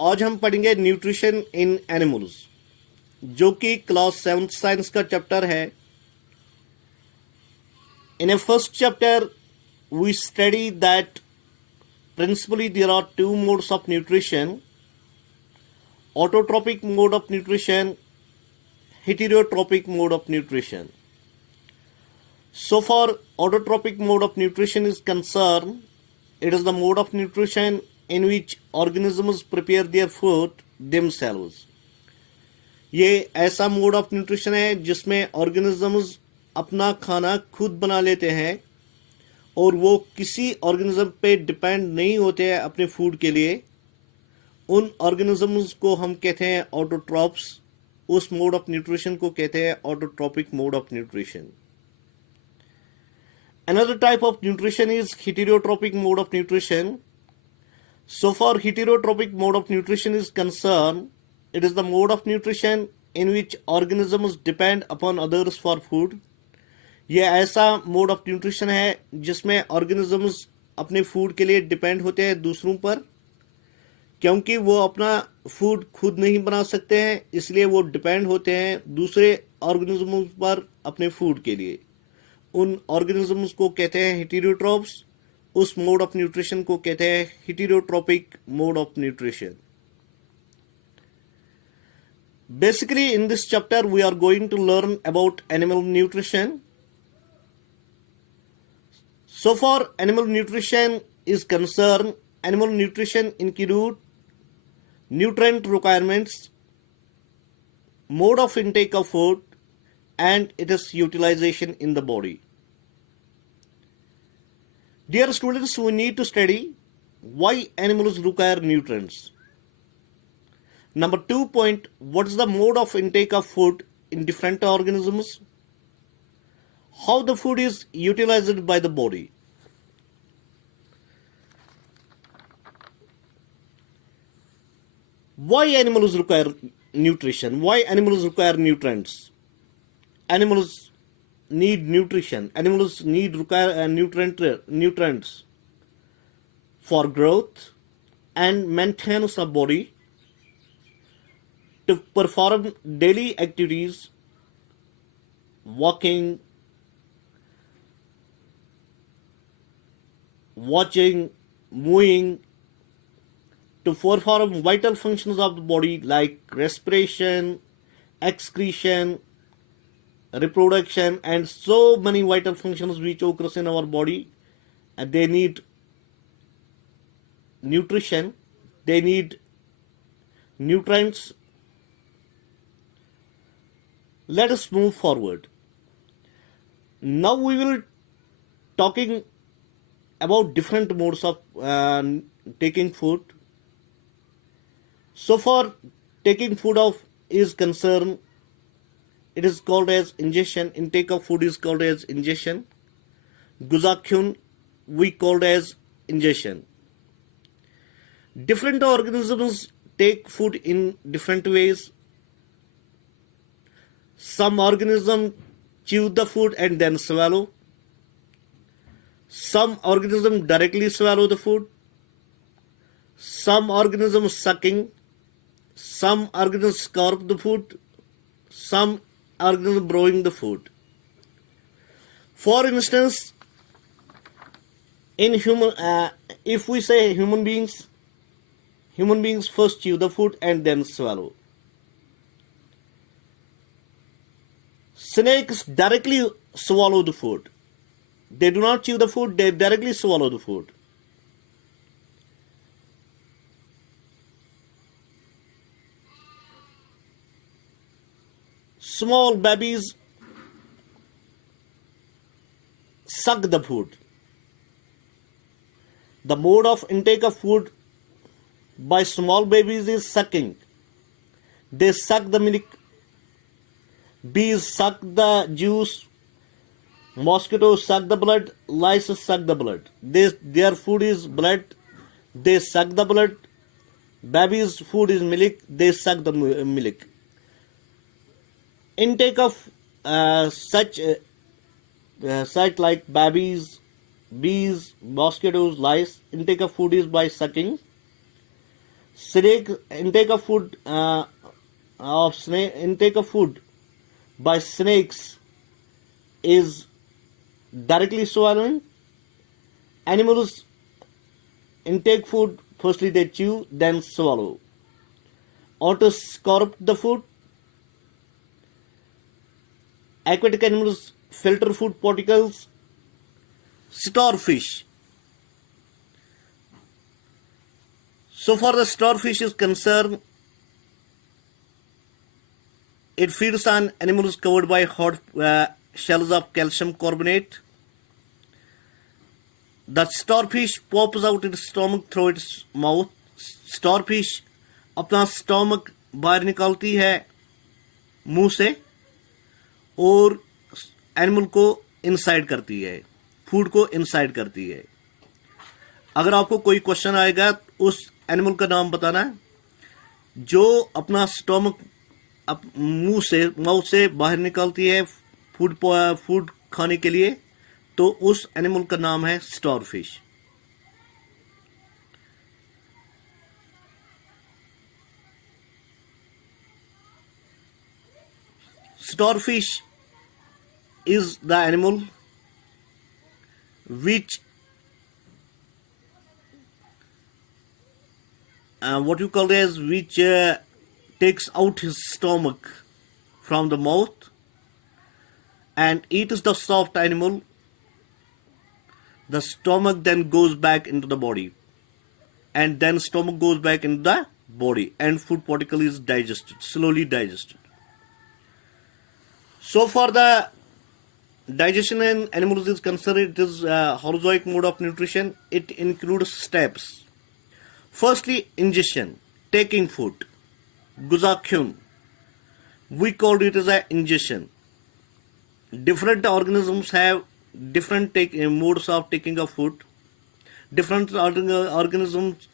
आज हम पढ़ेंगे न्यूट्रिशन इन एनिमल्स, जो कि क्लास 7th साइंस का चैप्टर है. In a first chapter, we study that principally there are two modes of nutrition: autotrophic mode of nutrition, heterotrophic mode of nutrition. So far, autotrophic mode of nutrition is concerned, it is the mode of nutrition in which organisms prepare their food themselves. ये ऐसा mode of nutrition है जिसमें organisms अपना खाना खुद बना लेते हैं और वो किसी ऑर्गेनिज्म पे डिपेंड नहीं होते हैं अपने फूड के लिए. उन ऑर्गेनिजम्स को हम कहते हैं ऑटोट्रॉप्स. उस मोड ऑफ न्यूट्रिशन को कहते हैं autotrophic mode of nutrition. Another type of nutrition is heterotrophic mode of nutrition. So far, heterotrophic mode of nutrition is concerned, it is the mode of nutrition in which organisms depend upon others for food. यह ऐसा mode of nutrition है जिसमें organisms अपने food के लिए depend होते हैं दूसरों पर, क्योंकि वो अपना फूड खुद नहीं बना सकते हैं, इसलिए वो डिपेंड होते हैं दूसरे ऑर्गेनिजम्स पर अपने फूड के लिए. उन ऑर्गेनिजम्स को कहते हैं हेटेरोट्रॉप्स. उस मोड ऑफ न्यूट्रिशन को कहते हैं heterotrophic mode of nutrition. Basically, in this chapter, we are going to learn about animal nutrition. So far, animal nutrition is concerned, animal nutrition include nutrient requirements, mode of intake of food, and its utilization in the body. Dear students, we need to study why animals require nutrients. Number 2 point, what is the mode of intake of food in different organisms? How the food is utilized by the body. Why animals require nutrition? Why animals require nutrients? Animals need nutrition. Animals require nutrients for growth and maintenance of body, to perform daily activities, walking, watching, moving, to perform vital functions of the body like respiration, excretion, reproduction, and so many vital functions which occurs in our body. And they need nutrition, they need nutrients. Let us move forward. Now we will talking about different modes of taking food. So far, taking food of is concerned, it is called as ingestion. Intake of food is called as ingestion. Guzakyun we called as ingestion. Different organisms take food in different ways. Some organisms chew the food and then swallow. Some organisms directly swallow the food. Some organisms sucking. Some organisms scarf the food. Some organisms brewing the food. For instance, in if we say human beings first chew the food and then swallow. Snakes directly swallow the food. They do not chew the food, they directly swallow the food. Small babies suck the food. The mode of intake of food by small babies is sucking. They suck the milk. Bees suck the juice, mosquitoes suck the blood, lice suck the blood. Their food is blood, they suck the blood. Baby's food is milk, they suck the milk. Intake of such like babies, bees, mosquitoes, lice, intake of food is by sucking. Snake intake of food of snake intake of food by snakes is directly swallowing. Animals intake food, firstly they chew, then swallow. Or to scorp the food. Aquatic animals filter food particles. Starfish. So far the starfish is concerned, it feeds on animals covered by hard shells of calcium carbonate. The starfish pops out its stomach through its mouth. Starfish अपना stomach बाहर निकालती है मुंह से और animal को inside करती है, फूड को इनसाइड करती है. अगर आपको कोई क्वेश्चन आएगा उस एनिमल का नाम बताना है जो अपना स्टोमक मुंह से माउथ से बाहर निकालती है फूड खाने के लिए, तो उस एनिमल का नाम है starfish. Starfish is the animal which what you call as which takes out his stomach from the mouth and eats the soft animal. The stomach then goes back into the body, and then stomach goes back into the body, and food particle is digested, slowly digested. So far the digestion in animals is concerned, it is holozoic mode of nutrition. It includes steps. Firstly, ingestion, taking food. Guzakyun, we called it as an ingestion. Different organisms have different modes of taking of food. Different organisms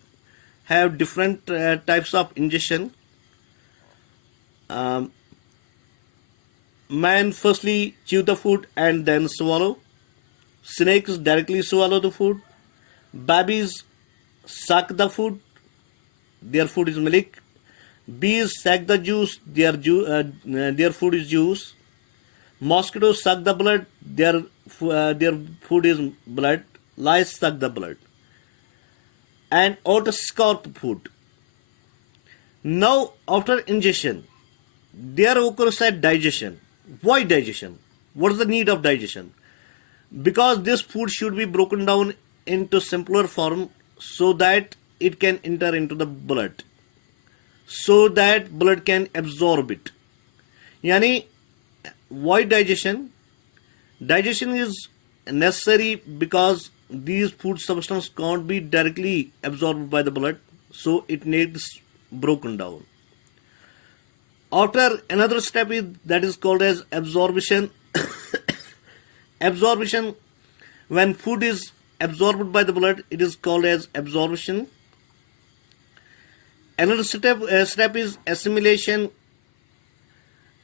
have different types of ingestion. Man firstly chew the food and then swallow. Snakes directly swallow the food. Babies suck the food. Their food is milk. Bees suck the juice. Their food is juice. Mosquitoes suck the blood. Their food is blood. Lice suck the blood. And ought scorp food. Now after ingestion, there occurs a digestion. Why digestion? What is the need of digestion? Because this food should be broken down into simpler form so that it can enter into the blood, so that blood can absorb it. Yani, why digestion? Digestion is necessary because these food substances can't be directly absorbed by the blood, so it needs broken down. After another step is that is called as absorption. Absorption, when food is absorbed by the blood, it is called as absorption. Another step is assimilation.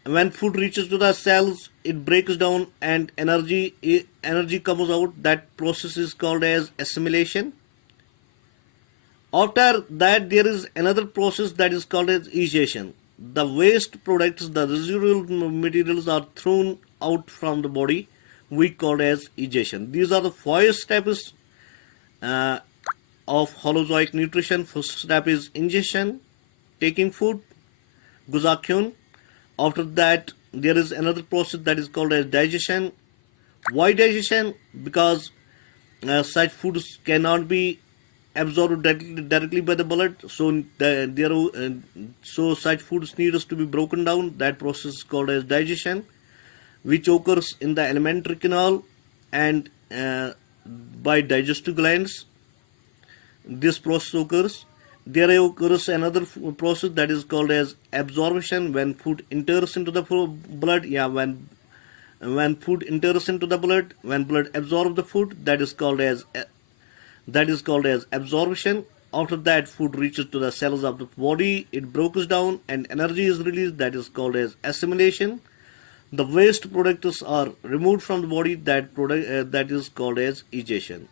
When food reaches to the cells, it breaks down and energy comes out. That process is called as assimilation. After that, there is another process that is called as egestion. The waste products, the residual materials are thrown out from the body. We call as egestion. These are the 5 steps of holozoic nutrition. First step is ingestion, taking food, guzakyun. After that, there is another process that is called as digestion. Why digestion? Because such foods cannot be absorbed directly by the blood, so so such foods need to be broken down. That process is called as digestion, which occurs in the alimentary canal and by digestive glands. This process occurs. There occurs another process that is called as absorption, when food enters into the blood. When food enters into the blood, when blood absorbs the food, that is called as absorption. After that, food reaches to the cells of the body, it breaks down and energy is released. That is called as assimilation. The waste products are removed from the body. That is called as egestion.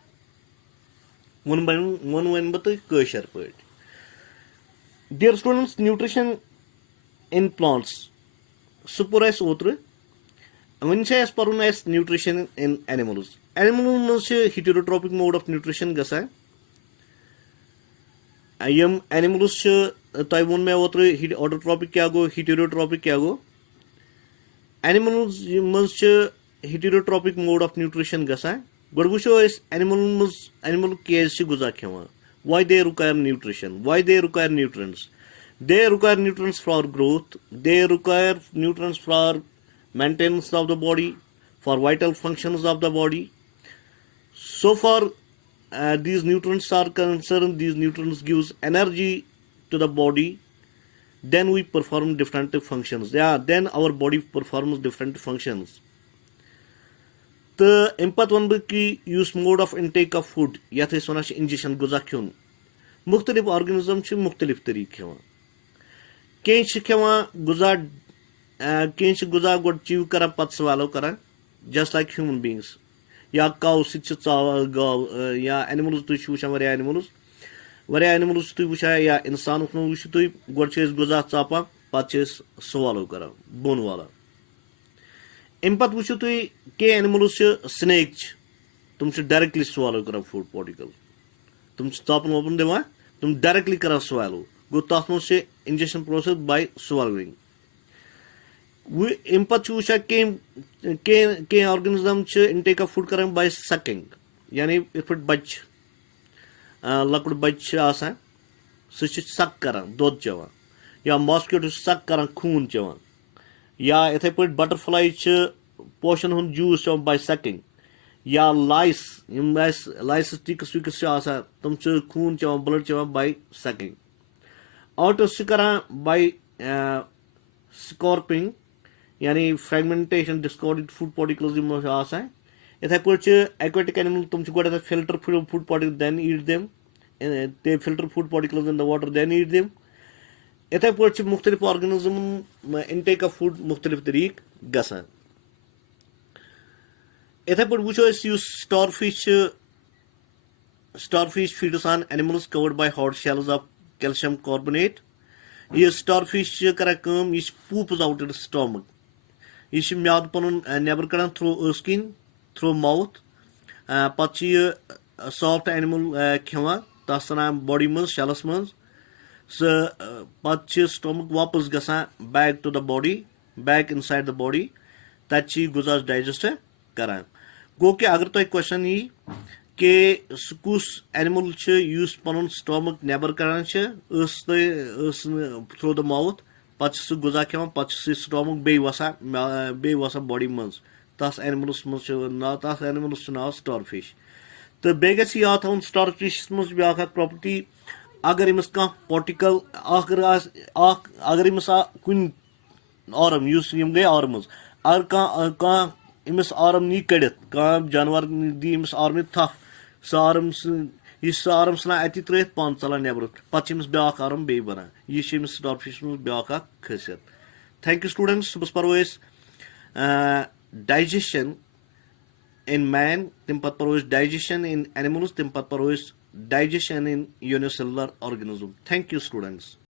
Dear students, nutrition in plants. Super as outre. When say as parun as nutrition in animals. Animals heterotropic mode of nutrition gasa. Yum animals Taiwan me outre autotropic क्या गो heterotropic क्या गो. Animals must heterotropic mode of nutrition gasa. But we show is animal cares guza khewa. Why they require nutrition? Why they require nutrients? They require nutrients for growth. They require nutrients for maintenance of the body, for vital functions of the body. So far, these nutrients are concerned. These nutrients gives energy to the body. Then we perform different functions. Yeah, then our body performs different functions. The impact one की use mode of intake of food या थे सोना से ingestion गुज़ा क्यों मुख्तलिफ organism से मुख्तलिफ तरीके हैं केंच क्या गुज़ा गुड चीव करा पत सवालों करा just like human beings या cow सिच चावल गाव या animals तो शूशा वरिया animals तो वुशा या इंसान को वुश तो गुड चीज गुज़ा चापा पत चीज सवालों करा बोन वाला इम्पत वुचु तुई के एनिमल्स स्नेक तुम डायरेक्टली स्वालो कर फूड पार्टिकल तुम चापन वापन दिवा तुम डायरेक्टली कर स्वालो गो तथ मज इंजेक्शन प्रोसेस बाय स्वालोइंग इम्पत वुचा के ऑर्गेनिज्म इनटेक ऑफ फूड कर बाय सकिंग यानी इत पे बच लकुट बच आसान सह सक कर दोद चवान या मॉस्किटो सक कर खून चवान या इथे पे बटरफ्लाई पोशन हुन जूस चवान बाय सकिंग या लाइस लाइस टिकस विकस तुम खून चवान ब्लड चवान बाय सकिंग ऑटस करान बाय स्कॉर्पिंग यानी फ्रेगमेंटेशन डिस्कार्डेड फूड पार्टिकल्स इथे पे एक्वेटिक एनिमल तुम गोटे filter food particle then eat them they filter food particles in the water then eat them इथे पे मुख्तलिफ ऑर्गेनिज्म इनटेक ऑफ फूड मुख्तलिफ तरीक गसान इथे पे वुचो use starfish feeds on animals covered by hard shells of calcium carbonate ये starfish करा काम ये poops out its stomach ये म्याद पनुन नेबर कड़ान through skin through mouth पत soft animal खेवा तस्ना बॉडी मज शेलस मज पे स्टोमक वापस गसान back to the body back inside the body तत गुजास डाइजेस्ट करान गो कि अगर तुम क्वेश्चन यी कि कुस एनिमल युस पन स्टोमक नेबर करान थ्रू द माउथ पे गुजा खेवान पे स्टोमक बे वसान बॉडी मज तस एनिमलस मज नाव स्टारफिश तो बे गि याद थवन स्टारफिश मज ब्या प्रॉपर्टी अगर अमिस कह पार्टिकल अगर अमिस कुन आर्म गई आर्म अगर कह अमिस आर्म नी कड़ित कह जानवर दी अमिस आर्म थफ सह आर्म आर्म सना अति त्रित पान चलान नबर पे ब्या आर्म बे बनान यह स्टारफिश मज ब्या खासियत थैंक यू स्टूडेंट्स सुबह पो digestion in man tim pat paro digestion in animals tim pat paro digestion in unicellular organism. Thank you students.